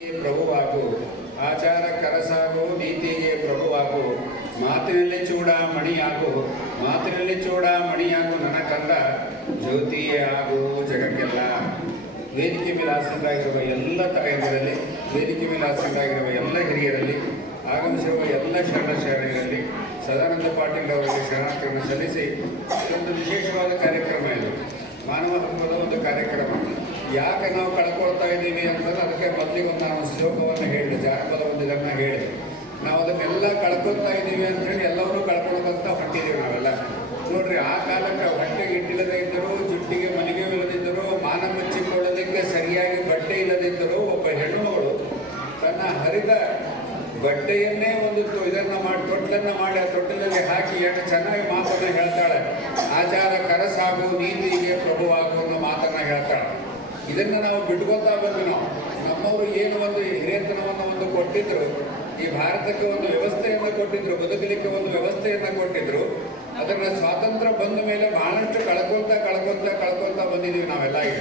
ಪ್ರಭುವಾಗು, ಆಚಾರ ಕರಸಾಗು, ನೀತಿಗೆ ಪ್ರಭುವಾಗು, ಮಾತಿನಲ್ಲಿ ಚೂಡಾಮಣಿಯಾಗು, ಮಾತಿನಲ್ಲಿ ಚೂಡಾಮಣಿಯಾಗು ನನ್ನ ಕಂದ, ಜ್ಯೋತಿಯೇ ಆಗು ಜಗಕ್ಕೆಲ್ಲ. ವೇದಿಕೆ ಮೇಲೆ ಆಸೀನರಾಗಿರುವ ಎಲ್ಲ ತಾಯಂದಿರಲ್ಲಿ, ವೇದಿಕೆ ಮೇಲೆ ಆಸೀನರಾಗಿರುವ ಎಲ್ಲ ಹಿರಿಯರಲ್ಲಿ, ಆಗಮಿಸಿರುವ ಎಲ್ಲ ಶರಣರಲ್ಲಿ ಸದಾನಂದ ಪಾಟೀಲ್ ಅವರಿಗೆ ಶರಣಾರ್ಥಿಯನ್ನು ಸಲ್ಲಿಸಿ, ಇದೊಂದು ವಿಶೇಷವಾದ ಕಾರ್ಯಕ್ರಮ ಇದು. ಮಾನವ ಹಕ್ಕುಗಳ ಒಂದು ಕಾರ್ಯಕ್ರಮ. ಯಾಕೆ ನಾವು ಕಳ್ಕೊಳ್ತಾ ಇದ್ದೀವಿ ಅಂತಂದ್ರೆ ಅದಕ್ಕೆ ಮೊದಲಿಗೆ ಒಂದು ನಾವು ಶ್ಲೋಕವನ್ನು ಹೇಳಿದೆ, ಜಾನಪದ ಒಂದು ಇದನ್ನು ಹೇಳಿದೆ. ನಾವು ಅದನ್ನೆಲ್ಲ ಕಳ್ಕೊಳ್ತಾ ಇದ್ದೀವಿ ಅಂತೇಳಿ ಎಲ್ಲವನ್ನೂ ಕಳ್ಕೊಳೋದಂತ ಹೊಟ್ಟಿದ್ದೀವಿ ನಾವೆಲ್ಲ. ನೋಡ್ರಿ, ಆ ಕಾಲಕ್ಕೆ ಹೊಟ್ಟೆಗೆ ಇಟ್ಟಿಲ್ಲದೆ ಇದ್ದರು, ಜುಟ್ಟಿಗೆ ಮನೆಗೆ ಇಲ್ಲದಿದ್ದರು, ಮಾನ ಮುಚ್ಚಿಕೊಳ್ಳೋದಕ್ಕೆ ಸರಿಯಾಗಿ ಬಟ್ಟೆ ಇಲ್ಲದಿದ್ದರು, ಒಬ್ಬ ಹೆಣ್ಣುಮಗಳು ತನ್ನ ಹರಿದ ಬಟ್ಟೆಯನ್ನೇ ಒಂದು ಇದನ್ನು ಮಾಡಿ ತೊಟ್ಟಲನ್ನು ಮಾಡಿ ಆ ತೊಟ್ಟಲಲ್ಲಿ ಹಾಕಿ ಎಷ್ಟು ಚೆನ್ನಾಗಿ ಮಾತನ್ನು ಹೇಳ್ತಾಳೆ. ಆಚಾರ ಕರಸಾಗು, ನೀತಿಗೆ ಪ್ರಭುವಾಗು ಅನ್ನೋ ಮಾತನ್ನು ಹೇಳ್ತಾಳೆ. ಇದನ್ನು ನಾವು ಬಿಟ್ಕೊತಾ ಬಂದು ನಮ್ಮವರು ಏನು ಒಂದು ಹಿರಿಯತನವನ್ನು ಒಂದು ಕೊಟ್ಟಿದ್ರು, ಈ ಭಾರತಕ್ಕೆ ಒಂದು ವ್ಯವಸ್ಥೆಯನ್ನು ಕೊಟ್ಟಿದ್ರು, ಬದುಕಲಿಕ್ಕೆ ಒಂದು ವ್ಯವಸ್ಥೆಯನ್ನು ಕೊಟ್ಟಿದ್ರು. ಅದನ್ನು ಸ್ವಾತಂತ್ರ್ಯ ಬಂದ ಮೇಲೆ ಬಹಳಷ್ಟು ಕಳ್ಕೊಳ್ತಾ ಬಂದಿದ್ದೀವಿ ನಾವೆಲ್ಲ ಈಗ.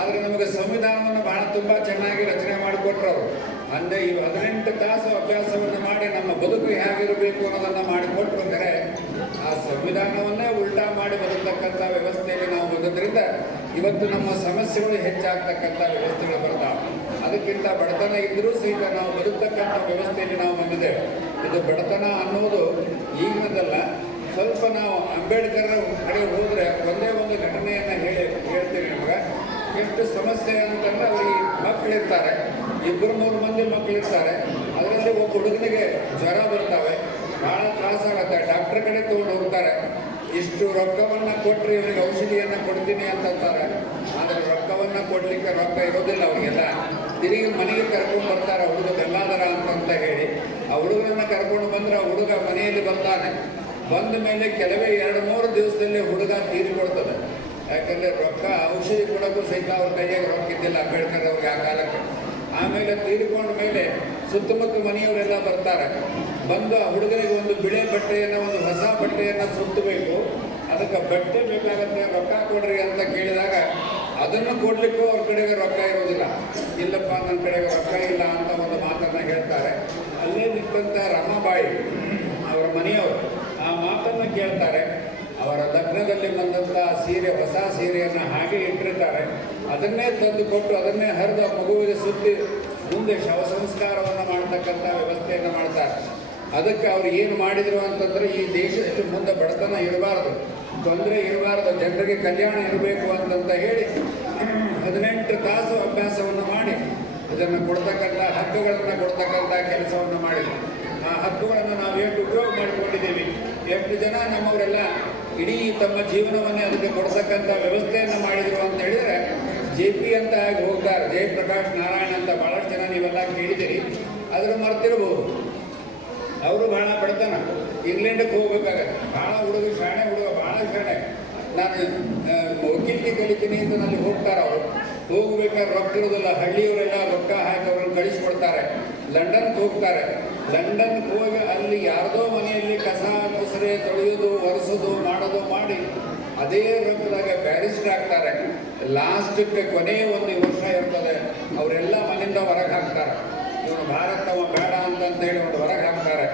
ಆದರೆ ನಮಗೆ ಸಂವಿಧಾನವನ್ನು ಬಹಳ ತುಂಬ ಚೆನ್ನಾಗಿ ರಚನೆ ಮಾಡಿಕೊಟ್ರು ಅವರು. ಅಂದರೆ ಈ 18 ತಾಸು ಅಭ್ಯಾಸವನ್ನು ಮಾಡಿ ನಮ್ಮ ಬದುಕು ಹೇಗಿರಬೇಕು ಅನ್ನೋದನ್ನು ಮಾಡಿಕೊಟ್ಟು ಬಂದರೆ, ಆ ಸಂವಿಧಾನವನ್ನೇ ಉಲ್ಟಾ ಮಾಡಿ ಬದುಕ್ತಕ್ಕಂಥ ವ್ಯವಸ್ಥೆಯಲ್ಲಿ ನಾವು ಬಂದದ್ರಿಂದ ಇವತ್ತು ನಮ್ಮ ಸಮಸ್ಯೆಗಳು ಹೆಚ್ಚಾಗ್ತಕ್ಕಂಥ ವ್ಯವಸ್ಥೆಗಳು ಬರ್ತಾವೆ. ಅದಕ್ಕಿಂತ ಬಡತನ ಇದ್ದರೂ ಸಹಿತ ನಾವು ಬದುಕ್ತಕ್ಕಂಥ ವ್ಯವಸ್ಥೆಯಲ್ಲಿ ನಾವು ಬಂದಿದ್ದೇವೆ. ಇದು ಬಡತನ ಅನ್ನೋದು ಈಗಿನದಲ್ಲ. ಸ್ವಲ್ಪ ನಾವು ಅಂಬೇಡ್ಕರ್ ಕಡೆ ಹೋದರೆ ಒಂದೇ ಒಂದು ಘಟನೆಯನ್ನು ಹೇಳ್ತೀನಿ ನಿಮಗೆ. ಎಷ್ಟು ಸಮಸ್ಯೆ ಅಂತಂದ್ರೆ, ಅವರಿಗೆ ಮಕ್ಕಳಿರ್ತಾರೆ, 2-3 ಮಂದಿ ಮಕ್ಕಳಿರ್ತಾರೆ. ಅದರಲ್ಲಿ ಒಬ್ಬ ಹುಡುಗನಿಗೆ ಜ್ವರ ಬರ್ತಾವೆ, ಭಾಳ ತ್ರಾಸಾಗುತ್ತೆ. ಡಾಕ್ಟರ್ ಕಡೆ ತೊಗೊಂಡು ಹೋಗ್ತಾರೆ. ಇಷ್ಟು ರೊಕ್ಕವನ್ನು ಕೊಟ್ಟರೆ ಇವರಿಗೆ ಔಷಧಿಯನ್ನು ಕೊಡ್ತೀನಿ ಅಂತಂತಾರೆ. ಆದರೆ ರೊಕ್ಕವನ್ನು ಕೊಡಲಿಕ್ಕೆ ರೊಕ್ಕ ಇರೋದಿಲ್ಲ ಅವರಿಗೆಲ್ಲ. ತಿರುಗಿ ಮನೆಗೆ ಕರ್ಕೊಂಡು ಬರ್ತಾರೆ, ಹುಡುಗ ಗಂಗಾಧರ ಅಂತಂತ ಹೇಳಿ. ಆ ಹುಡುಗನನ್ನು ಕರ್ಕೊಂಡು ಬಂದರೆ ಆ ಹುಡುಗ ಮನೆಯಲ್ಲಿ ಬರ್ತಾನೆ. ಬಂದ ಮೇಲೆ ಕೆಲವೇ 2-3 ದಿವಸದಲ್ಲಿ ಹುಡುಗ ತೀರಿಕೊಡ್ತದೆ. ಯಾಕಂದರೆ ರೊಕ್ಕ ಔಷಧಿ ಕೊಡೋಕ್ಕೂ ಸಹಿತ ಅವ್ರ ಕೈಯಾಗ ರೊಕ್ಕ ಇದ್ದಿಲ್ಲ ಅಂಬೇಡ್ಕರ್ ಅವ್ರಿಗೆ ಆ ಕಾಲಕ್ಕೆ. ಆಮೇಲೆ ತೀರಿಕೊಂಡ ಮೇಲೆ ಸುತ್ತಮುತ್ತ ಮನೆಯವರೆಲ್ಲ ಬರ್ತಾರೆ. ಬಂದು ಆ ಹುಡುಗನಿಗೆ ಒಂದು ಬಿಳೆ ಬಟ್ಟೆಯನ್ನು, ಒಂದು ಹೊಸ ಬಟ್ಟೆಯನ್ನು ಸುತ್ತಬೇಕು. ಅದಕ್ಕೆ ಬಟ್ಟೆ ಬೇಕಾಗತ್ತೆ, ರೊಕ್ಕ ಕೊಡ್ರಿ ಅಂತ ಕೇಳಿದಾಗ ಅದನ್ನು ಕೊಡಲಿಕ್ಕೂ ಅವ್ರ ಕಡೆಗೆ ರೊಕ್ಕ ಇರೋದಿಲ್ಲ. ಇಲ್ಲಪ್ಪ, ನನ್ನ ಕಡೆಗೆ ರೊಕ್ಕ ಇಲ್ಲ ಅಂತ ಒಂದು ಮಾತನ್ನು ಹೇಳ್ತಾರೆ. ಅಲ್ಲೇ ನಿಂತಂಥ ರಮಾಬಾಯಿ ಅವರ ಮನೆಯವರು ಆ ಮಾತನ್ನು ಕೇಳ್ತಾರೆ. ಅವರ ಲಗ್ನದಲ್ಲಿ ಬಂದಂಥ ಸೀರೆ, ಹೊಸ ಸೀರೆಯನ್ನು ಹಾಗೆ ಇಟ್ಟಿರ್ತಾರೆ. ಅದನ್ನೇ ತಂದು ಕೊಟ್ಟು ಅದನ್ನೇ ಹರಿದು ಮಗುವಿಗೆ ಸುತ್ತಿ ಮುಂದೆ ಶವ ಸಂಸ್ಕಾರವನ್ನು ಮಾಡ್ತಕ್ಕಂಥ ವ್ಯವಸ್ಥೆಯನ್ನು ಮಾಡ್ತಾರೆ. ಅದಕ್ಕೆ ಅವ್ರು ಏನು ಮಾಡಿದರು ಅಂತಂದರೆ, ಈ ದೇಶದಲ್ಲಿ ಮುಂದೆ ಬಡತನ ಇರಬಾರ್ದು, ತೊಂದರೆ ಇರಬಾರ್ದು, ಜನರಿಗೆ ಕಲ್ಯಾಣ ಇರಬೇಕು ಅಂತಂತ ಹೇಳಿ 18 ತಾಸು ಅಭ್ಯಾಸವನ್ನು ಮಾಡಿ ಇದನ್ನು ಕೊಡ್ತಕ್ಕಂಥ ಹಕ್ಕುಗಳನ್ನು ಕೊಡ್ತಕ್ಕಂಥ ಕೆಲಸವನ್ನು ಮಾಡಿದರು. ಆ ಹಕ್ಕುಗಳನ್ನು ನಾವು ಎಷ್ಟು ಉಪಯೋಗ ಮಾಡಿಕೊಂಡಿದ್ದೀವಿ, ಎಷ್ಟು ಜನ ನಮ್ಮವರೆಲ್ಲ ಇಡೀ ತಮ್ಮ ಜೀವನವನ್ನೇ ಅದಕ್ಕೆ ಕೊಡ್ತಕ್ಕಂಥ ವ್ಯವಸ್ಥೆಯನ್ನು ಮಾಡಿದರು ಅಂತ ಹೇಳಿದರೆ JP ಅಂತ ಆಗಿ ಹೋಗ್ತಾರೆ. ಜಯಪ್ರಕಾಶ್ ನಾರಾಯಣ್ ಅಂತ ಭಾಳಷ್ಟು ಜನ ನೀವೆಲ್ಲ ಕೇಳಿದ್ದೀರಿ, ಅದನ್ನು ಮರ್ತಿರ್ಬೋದು. ಅವರು ಭಾಳ ಬಡತನ, ಇಂಗ್ಲೆಂಡಕ್ಕೆ ಹೋಗ್ಬೇಕಾಗತ್ತೆ. ಭಾಳ ಹುಡುಗ, ಶಾಣೆ ಹುಡುಗ, ಭಾಳ ಶಾಣೆ. ನಾನು ವಕೀಲಿಕೆ ಕಲಿತೀನಿ ಅಂತ ನಲ್ಲಿ ಹೋಗ್ತಾರೆ. ಅವರು ಹೋಗ್ಬೇಕಾದ್ರೆ ರೊಕ್ಕ ಇರೋದಿಲ್ಲ. ಹಳ್ಳಿಯವರೆಲ್ಲ ರೊಕ್ಕ ಹಾಕಿ ಅವ್ರನ್ನ ಕಳಿಸ್ಕೊಡ್ತಾರೆ. ಲಂಡನ್ಗೆ ಹೋಗ್ತಾರೆ. ಲಂಡನ್ಗೆ ಹೋಗಿ ಅಲ್ಲಿ ಯಾರ್ದೋ ಮನೆಯಲ್ಲಿ ಕಸ ಮುಸುರೆ ತೊಳೆಯೋದು, ಒರೆಸೋದು, ಮಾಡೋದು ಮಾಡಿ ಅದೇ ರೊಕ್ಕದಾಗ ಬ್ಯಾರಿಸ್ಟರ್ ಆಗ್ತಾರೆ. ಲಾಸ್ಟಕ್ಕೆ ಕೊನೆಯ ಒಂದು ವರ್ಷ ಇರ್ತದೆ, ಅವರೆಲ್ಲ ಮನೆಯಿಂದ ಹೊರಗೆ ಹಾಕ್ತಾರೆ. ಇವನು ಭಾರತವ ಬೇಡ ಅಂತ ಹೇಳಿ ಒಂದು ಹೊರಗೆ ಹಾಕ್ತಾರೆ.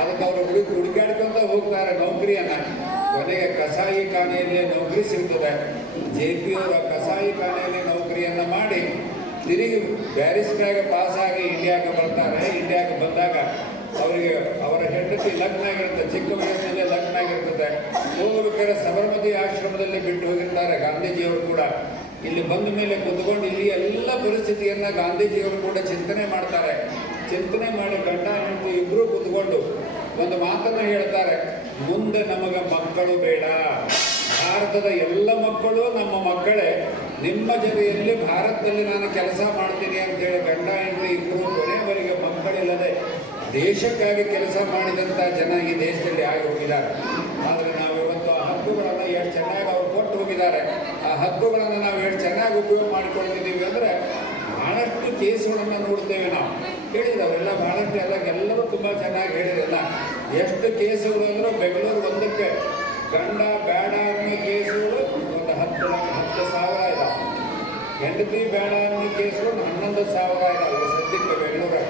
ಅದಕ್ಕೆ ಅವರು ಹುಡುಕಾಡ್ಕೊಂತ ಹೋಗ್ತಾರೆ ನೌಕರಿಯನ್ನು. ಕೊನೆಗೆ ಕಸಾಯಿ ಖಾನೆಯಲ್ಲಿ ನೌಕರಿ ಸಿಗ್ತದೆ. JP ಅವರ ಕಸಾಯಿ ಖಾನೆಯಲ್ಲಿ ನೌಕರಿಯನ್ನು ಮಾಡಿ ತಿರುಗಿ ಬ್ಯಾರಿಸ್ಟ್ರಾಗಿ ಪಾಸಾಗಿ ಇಂಡಿಯಾಗೆ ಬರ್ತಾರೆ. ಇಂಡಿಯಾಗೆ ಬಂದಾಗ ಅವರಿಗೆ ಅವರ ಹೆಂಡತಿ ಲಗ್ನ ಆಗಿರುತ್ತೆ, ಚಿಕ್ಕ ವಯಸ್ಸಿನಲ್ಲೇ ಲಗ್ನ ಆಗಿರ್ತದೆ. ಹೋಗ್ಬೇಕಾದ್ರೆ ಸಬರಮತಿ ಆಶ್ರಮದಲ್ಲಿ ಬಿಟ್ಟು ಹೋಗಿರ್ತಾರೆ ಗಾಂಧೀಜಿಯವರು ಕೂಡ. ಇಲ್ಲಿ ಬಂದ ಮೇಲೆ ಕುತ್ಕೊಂಡು ಇಲ್ಲಿ ಎಲ್ಲ ಪರಿಸ್ಥಿತಿಯನ್ನು ಗಾಂಧೀಜಿಯವರು ಕೂಡ ಚಿಂತನೆ ಮಾಡ್ತಾರೆ. ಚಿಂತನೆ ಮಾಡಿ ಗಂಡ ಹೆಂಡತಿ ಇಬ್ಬರೂ ಕುತ್ಕೊಂಡು ಒಂದು ಮಾತನ್ನು ಹೇಳ್ತಾರೆ, ಮುಂದೆ ನಮಗೆ ಮಕ್ಕಳು ಬೇಡ, ಭಾರತದ ಎಲ್ಲ ಮಕ್ಕಳು ನಮ್ಮ ಮಕ್ಕಳೇ, ನಿಮ್ಮ ಜೊತೆಯಲ್ಲಿ ಭಾರತದಲ್ಲಿ ನಾನು ಕೆಲಸ ಮಾಡ್ತೀನಿ ಅಂತೇಳಿ ಗಂಡ ಹೆಂಡತಿ ಇಬ್ಬರು ಕೊನೆಯವರೆಗೆ ಮಕ್ಕಳಿಲ್ಲದೆ ದೇಶಕ್ಕಾಗಿ ಕೆಲಸ ಮಾಡಿದಂಥ ಜನ ಈ ದೇಶದಲ್ಲಿ ಆಗಿ ಹೋಗಿದ್ದಾರೆ. ಆದರೆ ನಾವು ಇವತ್ತು ಆ ಹಕ್ಕುಗಳನ್ನು ಎಷ್ಟು ಚೆನ್ನಾಗಿ ಅವ್ರು ಕೊಟ್ಟು ಹೋಗಿದ್ದಾರೆ. ಆ ಹಕ್ಕುಗಳನ್ನು ನಾವು ಎಷ್ಟು ಚೆನ್ನಾಗಿ ಉಪಯೋಗ ಮಾಡಿಕೊಳ್ತಿದ್ದೀವಿ ಅಂದರೆ ಭಾಳಷ್ಟು ಕೇಸುಗಳನ್ನು ನೋಡ್ತೇವೆ ನಾವು. ಹೇಳಿದ್ರು ಅವರೆಲ್ಲ ಭಾಳಷ್ಟು ಎಲ್ಲರೂ ತುಂಬ ಚೆನ್ನಾಗಿ ಹೇಳಿರಲ್ಲ. ಎಷ್ಟು ಕೇಸುಗಳು ಅಂದರೂ ಬೆಂಗಳೂರು ಒಂದಕ್ಕೆ ಗಂಡ ಬೇಡ ಅನ್ನೋ ಕೇಸುಗಳು ಒಂದು 10,000 ಇದಾವೆ. ಹೆಂಡತಿ ಬೇಡ ಅನ್ನೋ ಕೇಸು 11,000 ಇದಾವೆ ಸದ್ಯಕ್ಕೆ ಬೆಂಗಳೂರಾಗ.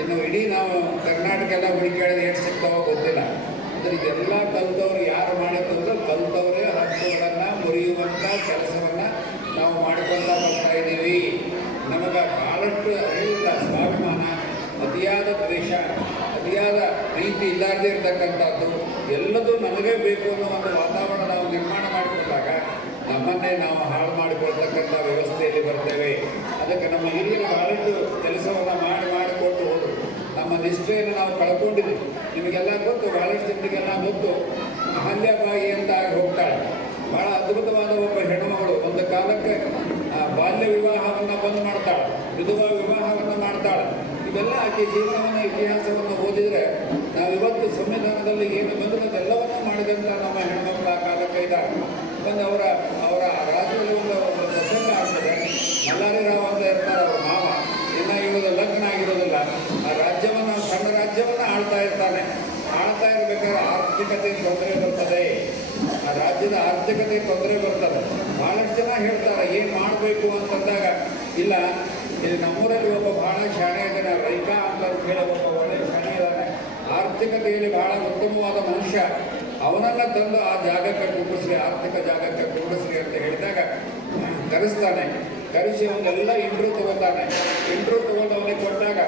ಇನ್ನು ಇಡೀ ನಾವು ಕರ್ನಾಟಕ ಎಲ್ಲ ಹುಡುಕಾಡಿದ ಎಷ್ಟು ಸಿಗ್ತಾವೋ ಗೊತ್ತಿಲ್ಲ. ಅಂದರೆ ಇದೆಲ್ಲ ಕಲ್ತವ್ರು ಯಾರು ಮಾಡಿದ್ರು ಕಲ್ತವ್ರೇ ಹಕ್ಕುಗಳನ್ನು ಮುರಿಯುವಂಥ ಕೆಲಸವನ್ನು ನಾವು ಮಾಡ್ಕೊಳ್ತಾ ಬರ್ತಾ ಇದ್ದೀವಿ. ನಮಗೆ ಭಾಳಷ್ಟು ಅರಿವಿಲ್ಲ, ಸ್ವಾಭಿಮಾನ, ಅತಿಯಾದ ದ್ವೇಷ, ಅತಿಯಾದ ಪ್ರೀತಿ ಇಲ್ಲಾರದೇ ಇರ್ತಕ್ಕಂಥದ್ದು ಎಲ್ಲದೂ ನಮಗೇ ಬೇಕು ಅನ್ನೋ ಒಂದು ವಾತಾವರಣ ನಾವು ನಿರ್ಮಾಣ ಮಾಡಿಕೊಂಡಾಗ ನಮ್ಮನ್ನೇ ನಾವು ಹಾಳು ಮಾಡಿಕೊಳ್ತಕ್ಕಂಥ ವ್ಯವಸ್ಥೆಯಲ್ಲಿ ಬರ್ತೇವೆ. ಅದಕ್ಕೆ ನಮ್ಮ ಹಿರಿಯರು ಭಾಳಷ್ಟು ಕೆಲಸವನ್ನು ಮಾಡಿಕೊಟ್ಟು ಹೋದರು. ನಮ್ಮ ನಿಷ್ಠೆಯನ್ನು ನಾವು ಕಳ್ಕೊಂಡಿದ್ವಿ. ನಿಮಗೆಲ್ಲ ಗೊತ್ತು, ಭಾಳಷ್ಟು ಜನರಿಗೆಲ್ಲ ಗೊತ್ತು. ಅಹಲ್ಯಾಬಾಯಿ ಅಂತ ಆಗಿ ಹೋಗ್ತಾಳೆ. ಭಾಳ ಅದ್ಭುತವಾದ ಒಬ್ಬ ಹೆಣ್ಣುಮಗಳು. ಒಂದು ಕಾಲಕ್ಕೆ ಬಾಲ್ಯ ವಿವಾಹವನ್ನು ಬಂದ್ ಮಾಡ್ತಾಳೆ, ವಿಧವಾ ವಿವಾಹವನ್ನು ಮಾಡ್ತಾಳೆ. ಇವೆಲ್ಲ ಆಕೆ ಜೀವನವನ್ನು, ಇತಿಹಾಸವನ್ನು ಓದಿದರೆ ನಾವಿವತ್ತು ಸಂವಿಧಾನದಲ್ಲಿ ಏನು ಬಂದರೂ ಅದೆಲ್ಲವನ್ನು ಮಾಡಿದಂಥ ನಮ್ಮ ಹೆಣ್ಮಕ್ಳು ಆ ಕಾಲಕ್ಕೆ ಇದ್ದಾರೆ. ಒಂದು ಅವರ ರಾಜ್ಯದಲ್ಲಿ ಒಂದು ಪ್ರಸಂಗ ಆಗ್ತದೆ. ಮಲ್ಲಾರಿ ರಾವ್ ಅಂತ ಇರ್ತಾರೆ, ಅವ್ರ ಮಾವ. ಇನ್ನು ಇವಾಗ ಲಗ್ನ ಆಗಿರೋದಿಲ್ಲ. ಆ ರಾಜ್ಯವನ್ನು, ಸಣ್ಣ ರಾಜ್ಯವನ್ನು ಆಳ್ತಾ ಇರ್ತಾನೆ. ಆಳ್ತಾ ಇರಬೇಕಾದ್ರೆ ಆರ್ಥಿಕತೆ ತೊಂದರೆ ಬರ್ತದೆ. ಆ ರಾಜ್ಯದ ಆರ್ಥಿಕತೆ ತೊಂದರೆ ಬರ್ತದೆ. ಭಾಳಷ್ಟು ಜನ ಹೇಳ್ತಾರೆ ಏನು ಮಾಡಬೇಕು ಅಂತಂದಾಗ, ಇಲ್ಲ ಇಲ್ಲಿ ನಮ್ಮೂರಲ್ಲಿ ಒಬ್ಬ ಭಾಳ ಶಾಣೆ ಇದ್ದಾನೆ, ರೈಕಾ ಅಂತ ಹೇಳಿ ಒಬ್ಬ ಒಳ್ಳೆಯ ಶಾಣೆ ಇದ್ದಾನೆ, ಆರ್ಥಿಕತೆಯಲ್ಲಿ ಭಾಳ ಉತ್ತಮವಾದ ಮನುಷ್ಯ, ಅವನನ್ನು ತಂದು ಆ ಜಾಗಕ್ಕೆ ಕೂಡಿಸ್ರಿ, ಆರ್ಥಿಕ ಜಾಗಕ್ಕೆ ಕೂಡಿಸ್ರಿ ಅಂತ ಹೇಳಿದಾಗ ಕರೆಸ್ತಾನೆ. ಕರೆಸಿ ಅವನ್ನೆಲ್ಲ ಇಂಟ್ರ್ಯೂ ತಗೋತಾನೆ. ಇಂಟ್ರ್ಯೂ ತಗೊಂಡು ಅವನಿಗೆ ಕೊಟ್ಟಾಗ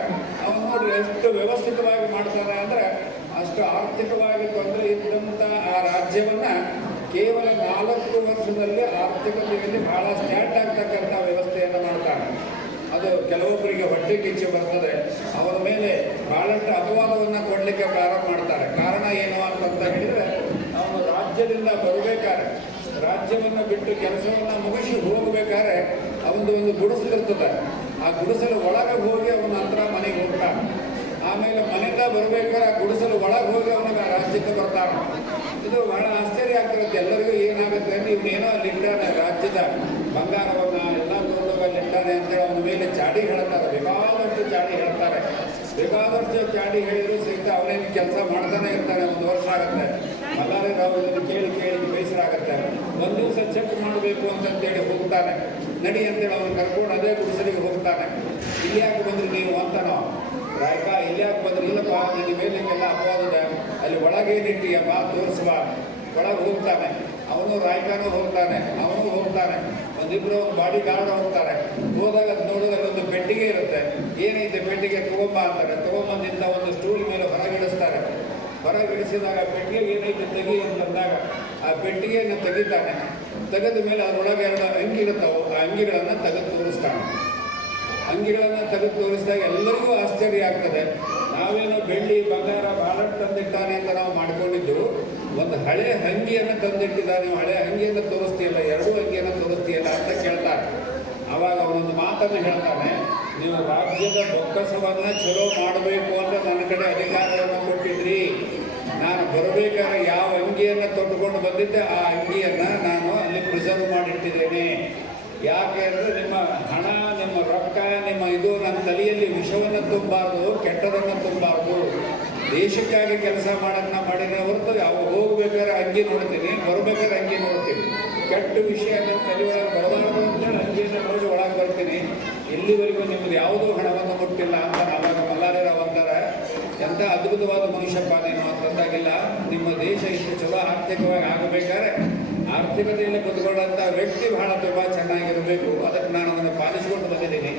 ಅವನು ನೋಡಿ ಎಷ್ಟು ವ್ಯವಸ್ಥಿತವಾಗಿ ಮಾಡ್ತಾನೆ ಅಂದರೆ, ಅಷ್ಟು ಆರ್ಥಿಕವಾಗಿ ತೊಂದರೆ ಇದ್ದಂಥ ಆ ರಾಜ್ಯವನ್ನು ಕೇವಲ 4 ವರ್ಷದಲ್ಲಿ ಆರ್ಥಿಕತೆಯಲ್ಲಿ ಭಾಳ ಸ್ಟ್ಯಾಟ್ ಆಗ್ತಕ್ಕಂಥ ವ್ಯವಸ್ಥೆಯನ್ನು ಮಾಡ್ತಾನೆ. ಅದು ಕೆಲವೊಬ್ಬರಿಗೆ ಹೊಟ್ಟೆ ಕಿಚ್ಚು ಬರ್ತದೆ. ಅವರ ಮೇಲೆ ಭಾಳಷ್ಟು ಅಪವಾದವನ್ನು ಕೊಡಲಿಕ್ಕೆ ಪ್ರಾರಂಭ ಮಾಡ್ತಾರೆ. ಕಾರಣ ಏನು ಅಂತಂತ ಹೇಳಿದರೆ, ಅವನು ರಾಜ್ಯದಿಂದ ಬರಬೇಕಾದ್ರೆ, ರಾಜ್ಯವನ್ನು ಬಿಟ್ಟು ಕೆಲಸವನ್ನು ಮುಗಿಸಿ ಹೋಗಬೇಕಾದ್ರೆ ಒಂದು ಗುಡಿಸಲಿರ್ತದೆ. ಆ ಗುಡಿಸಲು ಒಳಗೆ ಹೋಗಿ ಅವನ ನಂತರ ಮನೆಗೆ ಹೋಗ್ತಾನೆ. ಆಮೇಲೆ ಮನೆಯಿಂದ ಬರಬೇಕಾದ್ರೆ ಆ ಗುಡಿಸಲು ಒಳಗೆ ಹೋಗಿ ಅವನಿಗೆ ಆ ರಾಜ್ಯಕ್ಕೆ ಬರ್ತಾನೆ. ಇದು ಬಹಳ ಆಶ್ಚರ್ಯ ಆಗ್ತಿರುತ್ತೆ ಎಲ್ಲರಿಗೂ. ಏನಾಗುತ್ತೆ ಅಂದರೆ, ಇವನೇನೋ ಅಲ್ಲಿದ್ದಾನೆ, ರಾಜ್ಯದ ಬಂಗಾರವನ್ನು ಎಲ್ಲ ತೊಗೊಂಡೋಗಲ್ಲಿದ್ದಾನೆ ಅಂತೇಳಿ ಅವನ ಮೇಲೆ ಚಾಡಿ ಹೇಳ್ತಾರೆ. ಬೇಕಾದಷ್ಟು ಚಾಡಿ ಹೇಳ್ತಾರೆ. ಬೇಕಾದಷ್ಟು ಚಾಡಿ ಹೇಳಿದ್ರು ಸಹಿತ ಅವನೇನು ಕೆಲಸ ಮಾಡ್ತಾನೆ ಇರ್ತಾನೆ. 1 ವರ್ಷ ಆಗುತ್ತೆ. ಮಲ್ಲಾರಿ ರಾವ್ ಕೇಳಿ ಬೇಸರ ಆಗುತ್ತೆ. ಒಂದು ದಿವಸ ಚೆಕ್ ಮಾಡಬೇಕು ಅಂತಂತೇಳಿ ಹೋಗ್ತಾನೆ. ನಡಿ ಅಂತೇಳಿ ಅವನು ಕರ್ಕೊಂಡು ಅದೇ ಗುಡಿಸಲಿಗೆ ಹೋಗ್ತಾನೆ. ಇಲ್ಲಿ ಯಾಕೆ ಬಂದ್ರಿ ನೀವು ಅಂತಾನೋ. ರಾಯ್ಕ ಇಲ್ಲಿ ಯಾಕೆ ಬಂದ್ರಿ? ಇಲ್ಲಪ್ಪ, ನಿನ್ನ ಮೇಲೆ ಹಿಂಗೆಲ್ಲ ಅಪವಾದದ, ಅಲ್ಲಿ ಒಳಗೇನಿಟ್ಟಿಯ ಬಾ ತೋರಿಸುವ. ಒಳಗೆ ಹೋಗ್ತಾನೆ. ಅವನು ರಾಯ್ಕಾನು ಹೋಗ್ತಾನೆ, ಅವನು ಹೋಗ್ತಾನೆ. ಒಂದಿಬ್ಬರು ಬಾಡಿ ಗಾರ್ಡ್ ಹೋಗ್ತಾರೆ. ಹೋದಾಗ ಅದು ನೋಡೋದಲ್ಲಿ ಒಂದು ಪೆಟ್ಟಿಗೆ ಇರುತ್ತೆ. ಏನೈತೆ ಪೆಟ್ಟಿಗೆ? ತಗೊಂಬ ಅಂತಾರೆ. ತಗೊಂಬಂದಿಂದ ಒಂದು ಸ್ಟೂಲ್ ಮೇಲೆ ಹೊರಗಿಡಿಸ್ತಾರೆ. ಹೊರಗಿಡಿಸಿದಾಗ ಪೆಟ್ಟಿಗೆ ಏನೈತೆ ತೆಗಿ ಅಂತಂದಾಗ ಆ ಪೆಟ್ಟಿಗೆಯನ್ನು ತೆಗಿತಾನೆ. ತೆಗೆದ ಮೇಲೆ ಅದರೊಳಗೆ 2 ಅಂಗಿ ಇರುತ್ತಾವೆ. ಆ ಅಂಗಿಗಳನ್ನು ತೆಗೆದು ತೋರಿಸ್ತಾನೆ. ಅಂಗಿಗಳನ್ನು ತೆಗೆದು ತೋರಿಸಿದಾಗ ಎಲ್ಲರಿಗೂ ಆಶ್ಚರ್ಯ ಆಗ್ತದೆ. ನಾವೇನೋ ಬೆಳ್ಳಿ ಬಂಗಾರ ಭಾಳಷ್ಟು ತಂದಿಟ್ಟಾನೆ ಅಂತ ನಾವು ಮಾಡ್ಕೊಂಡಿದ್ದು, ಒಂದು ಹಳೆ ಅಂಗಿಯನ್ನು ತಂದಿಟ್ಟಿದ್ದಾನೆ. ನೀವು ಹಳೆ ಅಂಗಿಯನ್ನು ತೋರಿಸ್ತೀಯಲ್ಲ, 2 ಅಂಗಿಯನ್ನು ತೋರಿಸ್ತೀಯಲ್ಲ ಅಂತ ಕೇಳ್ತಾರೆ. ಆವಾಗ ಅವನೊಂದು ಮಾತನ್ನು ಹೇಳ್ತಾನೆ, ನೀವು ರಾಜ್ಯದ ಬೊಕ್ಕಸವನ್ನು ಚಲೋ ಮಾಡಬೇಕು ಅಂತ ನನ್ನ ಕಡೆ ಅಧಿಕಾರವನ್ನು ಕೊಟ್ಟಿದ್ರಿ. ನಾನು ಬರಬೇಕಾದ್ರೆ ಯಾವ ಅಂಗಿಯನ್ನು ತೊಟ್ಟುಕೊಂಡು ಬಂದಿದ್ದೆ ಆ ಅಂಗಿಯನ್ನು ನಾನು ಅಲ್ಲಿ ಪ್ರಿಸರ್ವ್ ಮಾಡಿಟ್ಟಿದ್ದೇನೆ. ಯಾಕೆ ಅಂದರೆ ನಿಮ್ಮ ಹಣ, ನಿಮ್ಮ ರೊಕ್ಕ, ನಿಮ್ಮ ಇದು ನನ್ನ ತಲೆಯಲ್ಲಿ ವಿಷವನ್ನು ತುಂಬಾರ್ದು, ಕೆಟ್ಟದನ್ನು ತುಂಬಾರ್ದು. ದೇಶಕ್ಕಾಗಿ ಕೆಲಸ ಮಾಡೋದನ್ನ ಮಾಡಿದ್ರೆ ಹೊರತು ಯಾವ ಹೋಗ್ಬೇಕಾದ್ರೆ ಅಂಗಿ ನೋಡ್ತೀನಿ, ಬರಬೇಕಾದ್ರೆ ಅಂಗಿ ನೋಡ್ತೀನಿ. ಕೆಟ್ಟ ವಿಷಯ ನನ್ನ ತಲೆಯೊಳಗೆ ಬರಬಾರ್ದು ಅಂತೇಳಿ ಅಂಗಿಯನ್ನು ನೋಡಿ ಒಳಗೆ ಬರ್ತೀನಿ. ಇಲ್ಲಿವರೆಗೂ ನಿಮ್ಮದು ಯಾವುದೂ ಹಣವನ್ನು ಮುಟ್ಟಿಲ್ಲ ಅಂತ ನಾವಾಗ ಮಲ್ಲಾರಿ ರಾವ್ ಅಂತಾರೆ. ಎಂಥ ಅದ್ಭುತವಾದ ಮನುಷ್ಯಪ್ಪ ನೀನು ಅಂತಂದಾಗಿಲ್ಲ. ನಿಮ್ಮ ದೇಶ ಇಷ್ಟು ಚಲೋ ಆರ್ಥಿಕವಾಗಿ ಆಗಬೇಕಾದ್ರೆ ಆರ್ಥಿಕತೆಯಲ್ಲಿ ಕುತ್ಕೊಳ್ಳೋಂಥ ವ್ಯಕ್ತಿ ಬಹಳ ತುಂಬ ಚೆನ್ನಾಗಿರಬೇಕು. ಅದಕ್ಕೆ ನಾನು ಅದನ್ನು ಪಾಲಿಸಿಕೊಂಡು ಬಂದಿದ್ದೀನಿ.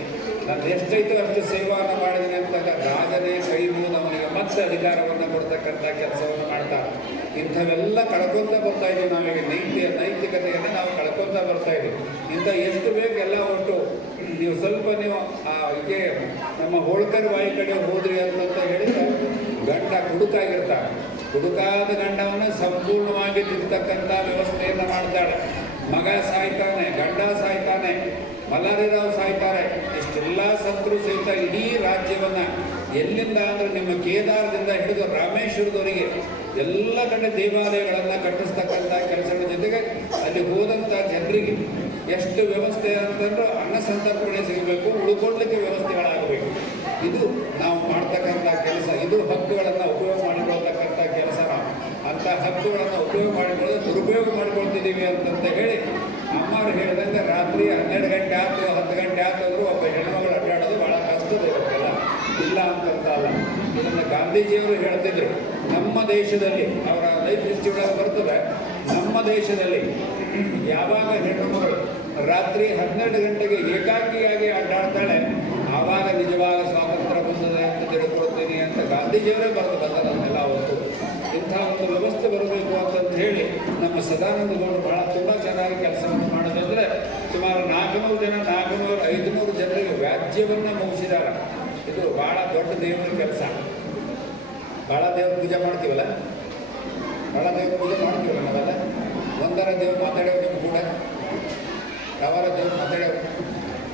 ನಾನು ಎಷ್ಟೈತೋ ಅಷ್ಟು ಸೇವೆಯನ್ನು ಮಾಡಿದ್ದೀನಿ ಅಂತಂದಾಗ ರಾಜನೇ ಕೈ ಮುಗಿದು ಅವನಿಗೆ ಮತ್ತೆ ಅಧಿಕಾರವನ್ನು ಕೊಡ್ತಕ್ಕಂಥ ಕೆಲಸವನ್ನು ಮಾಡ್ತಾರೆ. ಇಂಥವೆಲ್ಲ ಕಳ್ಕೊತ ಬರ್ತಾ ಇದ್ದೀವಿ ನಾವೀಗ. ನೈತಿಕತೆಯನ್ನು ನಾವು ಕಳ್ಕೊತ ಬರ್ತಾ ಇದ್ದೀವಿ. ಇಂಥ ಎಷ್ಟು ಬೇಕು ಎಲ್ಲ ಒಟ್ಟು ನೀವು ಸ್ವಲ್ಪ ನೀವು ಹೀಗೆ ನಮ್ಮ ಹೋಳ್ಕರ್ ಬಾಯಿ ಕಡೆ ಹೋದ್ರಿ ಅಂತ ಹೇಳಿದರೆ, ಗಂಡ ಕುಡುಕಾಗಿರ್ತಾನೆ. ಕುಡುಕಾದ ಗಂಡವನ್ನು ಸಂಪೂರ್ಣವಾಗಿ ತಿರ್ತಕ್ಕಂಥ ವ್ಯವಸ್ಥೆಯನ್ನು ಮಾಡ್ತಾಳೆ. ಮಗ ಸಾಯ್ತಾನೆ, ಗಂಡ ಸಾಯ್ತಾನೆ, ಮಲ್ಲಾರಿ ರಾವ್ ಸಾಯ್ತಾರೆ. ಇಷ್ಟೆಲ್ಲ ಸತ್ರು ಸಹಿತ ಇಡೀ ರಾಜ್ಯವನ್ನು ಎಲ್ಲಿಂದ ಅಂದರೆ ನಿಮ್ಮ ಕೇದಾರದಿಂದ ಹಿಡಿದು ರಾಮೇಶ್ವರದವರೆಗೆ ಎಲ್ಲ ಕಡೆ ದೇವಾಲಯಗಳನ್ನು ಕಟ್ಟಿಸ್ತಕ್ಕಂಥ ಕೆಲಸಗಳ ಜೊತೆಗೆ ಅಲ್ಲಿ ಹೋದಂಥ ಜನರಿಗೆ ಎಷ್ಟು ವ್ಯವಸ್ಥೆ ಅಂತಂದ್ರೆ ಅನ್ನ ಸಂತರ್ಪಣೆ ಸಿಗಬೇಕು, ಉಳ್ಕೊಳ್ಳಲಿಕ್ಕೆ ವ್ಯವಸ್ಥೆಗಳಾಗಬೇಕು. ಇದು ನಾವು ಮಾಡ್ತಕ್ಕಂಥ ಕೆಲಸ. ಇದು ಹಕ್ಕುಗಳನ್ನು ಉಪಯೋಗ ಮಾಡಿಕೊಳ್ತಕ್ಕಂಥ ಕೆಲಸ. ನಾವು ಅಂಥ ಹಕ್ಕುಗಳನ್ನು ಉಪಯೋಗ ಮಾಡಿಕೊಳ್ಳೋದು ದುರುಪಯೋಗ ಮಾಡಿಕೊಳ್ತಿದ್ದೀವಿ ಅಂತಂತ ಹೇಳಿ ಅಮ್ಮವ್ರು ಹೇಳಿದಂಗೆ ರಾತ್ರಿ 12 ಗಂಟೆ ಆಯ್ತು 10 ಗಂಟೆ ಆಯ್ತಂದ್ರೂ ಒಬ್ಬ ಹೆಣ್ಮಗಳು ಅಡ್ಡಾಡೋದು ಭಾಳ ಕಷ್ಟದ ಇರುತ್ತಲ್ಲ, ಇಲ್ಲ ಅಂತಲ್ಲ. ಇದನ್ನು ಗಾಂಧೀಜಿಯವರು ಹೇಳ್ತಿದ್ರು. ನಮ್ಮ ದೇಶದಲ್ಲಿ ಅವರ ಲೈಫ್ ಹಿಸ್ಟ್ರಿ ಒಳಗೆ ಬರ್ತದೆ, ನಮ್ಮ ದೇಶದಲ್ಲಿ ಯಾವಾಗ ಹೆಣ್ಣು ಮಗಳು ರಾತ್ರಿ 12 ಗಂಟೆಗೆ ಏಕಾಂಗಿಯಾಗಿ ಅಡ್ಡಾಡ್ತಾಳೆ ಆವಾಗ ನಿಜವಾಗ ಸ್ವಾತಂತ್ರ್ಯ ಬಂದದೆ ಅಂತ ತಿಳ್ಕೊಳ್ತೀನಿ ಅಂತ ಗಾಂಧೀಜಿಯವರೇ ಬಂದದನ್ನೆಲ್ಲ ಅವತ್ತು. ಇಂಥ ಒಂದು ವ್ಯವಸ್ಥೆ ಬರಬೇಕು ಅಂತಂತ ಹೇಳಿ ನಮ್ಮ ಸದಾನಂದ ಗೌಡರು ಭಾಳ ತುಂಬ ಚೆನ್ನಾಗಿ ಕೆಲಸವನ್ನು ಮಾಡೋದಂದರೆ ಸುಮಾರು 400 ಜನ 500 ಜನರಿಗೆ ವ್ಯಾಜ್ಯವನ್ನು ಮುಗಿಸಿದ್ದಾರೆ. ಇದು ಭಾಳ ದೊಡ್ಡ ದೇವರ ಕೆಲಸ. ಭಾಳ ದೇವ್ರ ಪೂಜೆ ಮಾಡ್ತೀವಲ್ಲ, ನಾವೆಲ್ಲ ಒಂದರ ದೇವ್ರು ಮಾತಾಡ್ಯವು ನಿಮ್ಮ ಕೂಡ, ಯಾವಾರ ದೇವ್ರು ಮಾತಾಡ್ಯವು?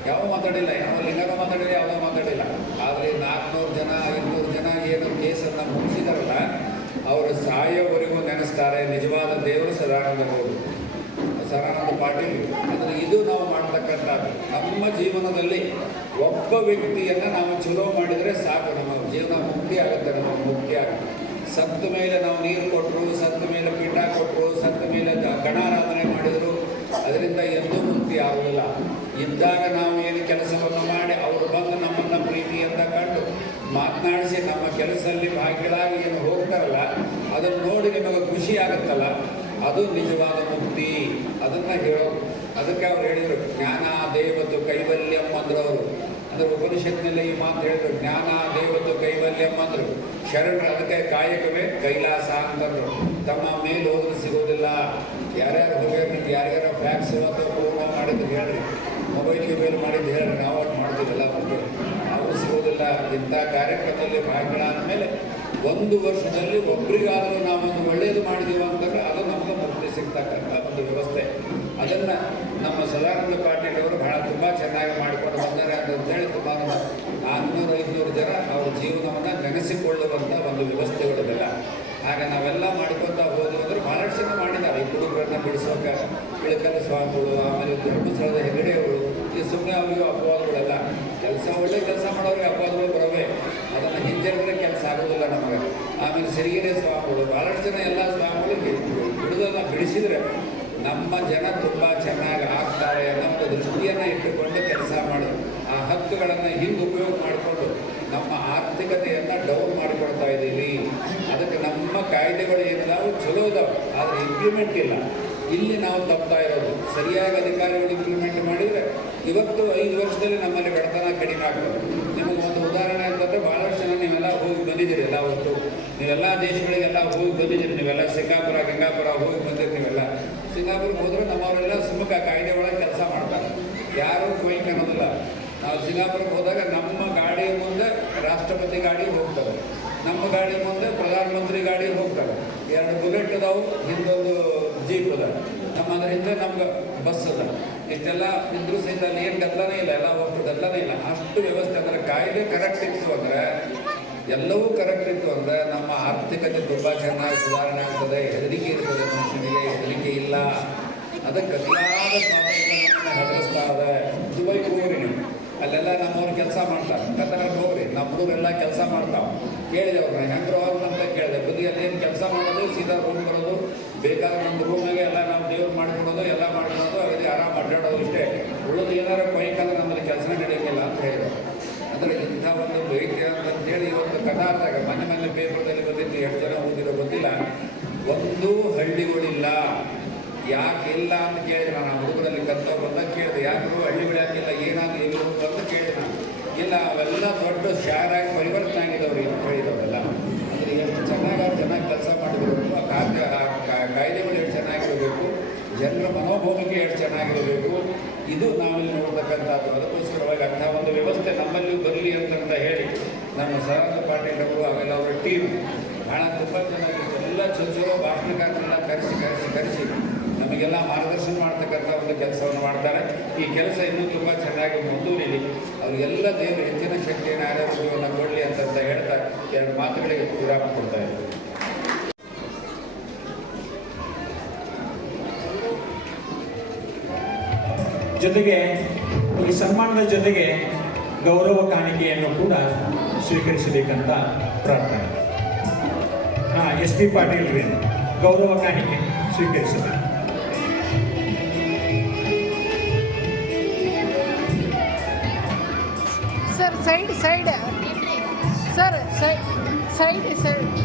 ಯಾವ ಮಾತಾಡಿಲ್ಲ, ಯಾವ ಲಿಂಗನೂ ಮಾತಾಡಿಲ್ಲ, ಯಾವುದೋ ಮಾತಾಡಿಲ್ಲ. ಆದರೆ 400 ಜನ 500 ಜನ ಏನು ಕೇಸನ್ನು ಮುಗಿಸಿದಾರಲ್ಲ ಅವರು ಸಾಯೋವರೆಗೂ ನೆನೆಸ್ತಾರೆ ನಿಜವಾದ ದೇವರು ಸದಾನಂದ ಪಾಟೀಲ್. ಅಂದರೆ ಇದು ನಾವು ಮಾಡ್ತಕ್ಕಂಥದ್ದು. ನಮ್ಮ ಜೀವನದಲ್ಲಿ ಒಬ್ಬ ವ್ಯಕ್ತಿಯನ್ನು ನಾವು ಚಲೋ ಮಾಡಿದರೆ ಸಾಕು, ನಮ್ಮ ಜೀವನ ಮುಕ್ತಿ ಆಗುತ್ತೆ, ನಮ್ಮ ಮುಕ್ತಿ ಆಗುತ್ತೆ. ಸತ್ತ ಮೇಲೆ ನಾವು ನೀರು ಕೊಟ್ಟರು, ಸತ್ತ ಮೇಲೆ ಪೀಠ ಕೊಟ್ಟರು, ಸತ್ತ ಮೇಲೆ ಗಣಾರಾಧನೆ ಮಾಡಿದರು, ಅದರಿಂದ ಎಂದೂ ಮುಕ್ತಿ ಆಗುವುದಿಲ್ಲ. ಇದ್ದಾಗ ನಾವು ಏನು ಕೆಲಸವನ್ನು ಮಾಡಿ ಅವರು ಬಂದು ನಮ್ಮನ್ನು ಪ್ರೀತಿಯಿಂದ ಕಂಡು ಮಾತನಾಡಿಸಿ ನಮ್ಮ ಕೆಲಸದಲ್ಲಿ ಭಾಗಿಗಳಾಗಿ ಏನು ಹೋಗ್ತಾರಲ್ಲ ಅದನ್ನು ನೋಡಿ ನಿಮಗೆ ಖುಷಿ ಆಗುತ್ತಲ್ಲ, ಅದು ನಿಜವಾದ ಮುಕ್ತಿ. ಅದನ್ನು ಹೇಳೋದು. ಅದಕ್ಕೆ ಅವ್ರು ಹೇಳಿದರು ಜ್ಞಾನ ದೇವತು ಕೈವಲ್ಯಂ ಅಂದರು. ಅವರು ಅಂದರೆ ಉಪನಿಷತ್ನಲ್ಲಿ ಈ ಮಾತು ಹೇಳಿದ್ರು, ಜ್ಞಾನ ದೇವತು ಕೈವಲ್ಯಂ ಅಂದರು. ಶರಣರು ಅದಕ್ಕೆ ಕಾಯಕವೇ ಕೈಲಾಸ ಅಂತಂದರು. ತಮ್ಮ ಮೇಲೆ ಹೋದ್ರೆ ಸಿಗೋದಿಲ್ಲ. ಯಾರ್ಯಾರು ಹೋಗ್ಯಾರ, ನಿಮ್ಗೆ ಯಾರ್ಯಾರ ಫ್ಯಾಕ್ಸ್ ಅಥವಾ ಫೋನ್ ಮಾಡಿದ್ದು ಹೇಳ್ರಿ, ಮೊಬೈಲ್ ಗಿಬೈಲ್ ಮಾಡಿದ್ದು ಹೇಳ್ರಿ, ನಾವು ಅದು ಮಾಡ್ತೀವಲ್ಲ ಬಗ್ಗೆ ಅವರು ಸಿಗೋದಿಲ್ಲ. ಇಂಥ ಕಾರ್ಯಕ್ರಮದಲ್ಲಿ ಭಾಗಿಗಳಾದ ಮೇಲೆ 1 ವರ್ಷದಲ್ಲಿ ಒಬ್ಬರಿಗಾದರೂ ನಾವೊಂದು ಒಳ್ಳೆಯದು ಮಾಡಿದೀವಿ ಅಂತಂದರೆ ಅದು ನಮಗೆ ಮುಕ್ತಿ ಸಿಗ್ತಕ್ಕಂಥ ಒಂದು ವ್ಯವಸ್ಥೆ. ಅದನ್ನು ನಮ್ಮ ಸದಾನಂದ ಪಾಟೀಲ್ ಅವರು ಬಹಳ ತುಂಬ ಚೆನ್ನಾಗಿ ಮಾಡಿಕೊಂಡು ಬಂದ್ದಾರೆ ಅಂತಂದೇಳಿ ತುಂಬ 400-500 ಜನ ಅವ್ರ ಜೀವನವನ್ನು ನೆನೆಸಿಕೊಳ್ಳುವಂಥ ಒಂದು ವ್ಯವಸ್ಥೆಗಳಿದೆಲ್ಲ. ಆಗ ನಾವೆಲ್ಲ ಮಾಡ್ಕೊತ ಹೋದ್ವಿ ಅಂದರೆ ಭಾಳಷ್ಟು ಜನ ಮಾಡಿದ್ದಾರೆ. ಈ ಹುಡುಗರನ್ನ ಬಿಡಿಸೋಕೆ ಇಳಕಲ್ಲ ಸ್ವಾಮಿಗಳು, ಆಮೇಲೆ ಧರ್ಮಸ್ಥಳದ ಹೆಗಡೆಯವರು, ಈ ಸುಮ್ಮನೆ ಅವರಿಗೆ ಅಪವಾದಗಳೆಲ್ಲ ಕೆಲಸ, ಒಳ್ಳೆ ಕೆಲಸ ಮಾಡೋರಿಗೆ ಅಪವಾದಗಳು ಬರೋವೆ, ಅದನ್ನು ಹಿಂಜರಿದ್ರೆ ಕೆಲಸ ಆಗೋದಿಲ್ಲ ನಮಗೆ. ಆಮೇಲೆ ಸಿರಿಗೆರೆ ಸ್ವಾಮಿಗಳು, ಭಾಳಷ್ಟು ಜನ ಎಲ್ಲ ಸ್ವಾಮಿಗಳಿಗೆ ಬಿಡುದನ್ನು ಬಿಡಿಸಿದರೆ ನಮ್ಮ ಜನ ತುಂಬ ಚೆನ್ನಾಗಿ ಆಗ್ತಾರೆ ಅನ್ನೋ ಒಂದು ದೃಷ್ಟಿಯನ್ನು ಇಟ್ಟುಕೊಂಡು ಕೆಲಸ ಮಾಡೋದು. ಆ ಹಕ್ಕುಗಳನ್ನು ಹಿಂಗೆ ಉಪಯೋಗ ಮಾಡಿಕೊಂಡು ನಮ್ಮ ಆರ್ಥಿಕತೆಯನ್ನು ಡೌನ್ ಮಾಡಿಕೊಡ್ತಾ ಇದ್ದೀವಿ. ಅದಕ್ಕೆ ನಮ್ಮ ಕಾಯ್ದೆಗಳು ಏನಿದಾವೆ ಚಲೋ ಇದಾವೆ, ಆದರೆ ಇಂಪ್ಲಿಮೆಂಟ್ ಇಲ್ಲ. ಇಲ್ಲಿ ನಾವು ತಪ್ತಾ ಇರೋದು. ಸರಿಯಾಗಿ ಅಧಿಕಾರಿಗಳು ಇಂಪ್ಲಿಮೆಂಟ್ ಮಾಡಿದರೆ ಇವತ್ತು 5 ವರ್ಷದಲ್ಲಿ ನಮ್ಮಲ್ಲಿ ಬಡತನ ಕಡಿಮೆ ಆಗ್ತದೆ. ನಿಮಗೆ ಒಂದು ಉದಾಹರಣೆ ಅಂತಂದರೆ ಭಾಳಷ್ಟು ಜನ ನೀವೆಲ್ಲ ಹೋಗಿ ಬಂದಿದ್ದೀರಿ, ಎಲ್ಲ ಹೊತ್ತು ನೀವೆಲ್ಲ ದೇಶಗಳಿಗೆಲ್ಲ ಹೋಗಿ ಬಂದಿದ್ದೀರಿ. ನೀವೆಲ್ಲ ಸಿಂಗಾಪುರ ಗಂಗಾಪುರ ಹೋಗಿ ಬಂದಿರಿ. ನೀವೆಲ್ಲ ಸಿಂಗಾಪುರಕ್ಕೆ ಹೋದರೆ ನಮ್ಮವರೆಲ್ಲ ಸುಮುಖ ಕಾಯ್ದೆ ಒಳಗೆ ಕೆಲಸ ಮಾಡ್ತಾರೆ, ಯಾರೂ ಕೊಯ್ಕ್ ಅನ್ನೋದಿಲ್ಲ. ನಾವು ಸಿಂಗಾಪುರಕ್ಕೆ ಹೋದಾಗ ನಮ್ಮ ಗಾಡಿ ಮುಂದೆ ರಾಷ್ಟ್ರಪತಿ ಗಾಡಿ ಹೋಗ್ತವೆ, ನಮ್ಮ ಗಾಡಿ ಮುಂದೆ ಪ್ರಧಾನಮಂತ್ರಿ ಗಾಡಿ ಹೋಗ್ತವೆ. 2 ಬುಲೆಟ್ ಅದಾವು, ಹಿಂದೊಂದು ಜೀಪ್ ಅದ, ನಮ್ಮ ಅದ್ರ ಹಿಂದೆ ನಮ್ಗೆ ಬಸ್ ಅದ. ಇಷ್ಟೆಲ್ಲ ಇದ್ರೂ ಸಹಿತ ಅಲ್ಲಿ ಏನು ಗದ್ದಲನೇ ಇಲ್ಲ, ಎಲ್ಲ ಹೋಗ್ತದೆ, ಗದ್ದಲನೇ ಇಲ್ಲ. ಅಷ್ಟು ವ್ಯವಸ್ಥೆ ಅಂದರೆ ಕಾಯ್ದೆ ಕರೆಕ್ಟ್ ಇತ್ತು ಅಂದರೆ, ಎಲ್ಲವೂ ಕರೆಕ್ಟ್ ಇತ್ತು ಅಂದರೆ ನಮ್ಮ ಆರ್ಥಿಕತೆ ತುಂಬ ಚೆನ್ನಾಗಿ ಸುಧಾರಣೆ ಆಗ್ತದೆ. ಹೆದರಿಕೆ ಇರ್ತದೆ, ಮನುಷ್ಯನಿಗೆ ಹೆದರಿಕೆ ಇಲ್ಲ. ಅದಕ್ಕೆ ಅತಿಯಾದ ಸ್ವಾತಂತ್ರ್ಯವನ್ನು ಹೆದರಿಸ್ತಾ ಇದೆ. ದುಬೈಗೆ ಹೋಗ್ರಿ ನೀವು, ಅಲ್ಲೆಲ್ಲ ನಮ್ಮವ್ರು ಕೆಲಸ ಮಾಡ್ತಾರೆ. ಕತ್ತರಿಗೆ ಹೋಗ್ರಿ, ನಮ್ಮ ಹುಡುಗರೆಲ್ಲ ಕೆಲಸ ಮಾಡ್ತಾವೆ. ಕೇಳಿದೆವ್ರನ್ನ ಹೆಂಗ್ರು ಹೋಗಿ ಅಂತ ಕೇಳಿದೆ. ಬದಿಯಲ್ಲಿ ಏನು ಕೆಲಸ ಮಾಡೋದು, ಸೀದಾ ರೂಮ್ ಬರೋದು, ಬೇಕಾದ್ರೆ ಒಂದು ರೂಮಾಗೆ ಎಲ್ಲ ನಾವು ದೇವ್ರು ಮಾಡ್ಕೊಡೋದು, ಎಲ್ಲ ಮಾಡ್ಕೊಳೋದು, ಅದೇ ಆರಾಮ ಅಡ್ಡಾಡೋದು ಇಷ್ಟೇ. ಉಳಿದು ಏನಾರು ಕೊಯ್ಕಂದ್ರೆ ನಮ್ಮಲ್ಲಿ ಕೆಲಸ ನಡೆಯೋಂಗಿಲ್ಲ ಅಂತ ಹೇಳಿದ್ರು. ಅಂದರೆ ಇಂಥ ಒಂದು ವೈದ್ಯ ಅಂತಂತೇಳಿ ಇವತ್ತು ಕರ್ನಾಟಕ ಮನೆ ಪೇಪರ್ದಲ್ಲಿ ಬಂದಿದ್ದು, 2 ಜನ ಓದಿರೋ ಗೊತ್ತಿಲ್ಲ, ಒಂದು ಹಳ್ಳಿಗಳಿಲ್ಲ. ಯಾಕೆ ಇಲ್ಲ ಅಂತ ಕೇಳಿದೆ ನಾನು. ಹುಡುಗರಲ್ಲಿ ಕಲ್ತವ್ರು ಬಂದಾಗ ಕೇಳಿದೆ, ಯಾರು ಹಳ್ಳಿಗಳು ಯಾಕಿಲ್ಲ, ಏನಾದ್ರು ಎಲ್ಲಿ ಅಂತ ಕೇಳಿದೆ ನಾನು. ಇಲ್ಲ, ಅವೆಲ್ಲ ದೊಡ್ಡ ಶಾರಾಗಿ ಪರಿವರ್ತನೆ ಆಗಿದವ್ರು ಅಂತ ಹೇಳಿದವರೆಲ್ಲ. ಅಂದರೆ ಎಷ್ಟು ಚೆನ್ನಾಗಿ ಕೆಲಸ ಮಾಡಿದ್ರು. ಕಾಯ್ದೆಗಳು ಎಷ್ಟು ಚೆನ್ನಾಗಿರಬೇಕು, ಜನರ ಮನೋಭಾವಕ್ಕೆ ಎಷ್ಟು ಚೆನ್ನಾಗಿರಬೇಕು, ಇದು ನಾವಿಲ್ಲಿ ನೋಡ್ತಕ್ಕಂಥದ್ದು. ಅದಕ್ಕೋಸ್ಕರವಾಗಿ ಅಂಥ ಒಂದು ವ್ಯವಸ್ಥೆ ನಮ್ಮಲ್ಲಿ ಬರಲಿ ಅಂತಂತ ಹೇಳಿ ನಮ್ಮ ಸದಾನಂದ ಪಾಟೀಲ್ ಅವರು ಆಮೇಲೆ ಅವರ ಟೀಮ್ ಭಾಳ ತುಂಬ ಚೆನ್ನಾಗಿತ್ತು. ಎಲ್ಲ ಚಲೋ ಭಾಷಣಕಾರರೆಲ್ಲ ಕರೆಸಿ ನಮಗೆಲ್ಲ ಮಾರ್ಗದರ್ಶನ ಮಾಡ್ತಕ್ಕಂಥ ಒಂದು ಕೆಲಸವನ್ನು ಮಾಡ್ತಾರೆ. ಈ ಕೆಲಸ ಇನ್ನೂ ತುಂಬ ಚೆನ್ನಾಗಿ ಮುಂದುವರಿಲಿ. ಅವರಿಗೆಲ್ಲ ದೇವರು ಹೆಚ್ಚಿನ ಶಕ್ತಿಯನ್ನು ಆರೋಗ್ಯವನ್ನು ಕೊಡಲಿ ಅಂತಂತ ಹೇಳ್ತಾ 2 ಮಾತುಗಳಿಗೆ ವಿರಾಮ ಕೊಡ್ತಾ ಇದ್ದಾರೆ. ಜೊತೆಗೆ ಈ ಸನ್ಮಾನದ ಜೊತೆಗೆ ಗೌರವ ಕಾಣಿಕೆಯನ್ನು ಕೂಡ ಸ್ವೀಕರಿಸಬೇಕಂತ ಪ್ರಾರ್ಥನೆ. SP ಪಾಟೀಲ್ ಗೌರವ ಕಾಣಿಕೆ ಸ್ವೀಕರಿಸಬೇಕು. Side sir side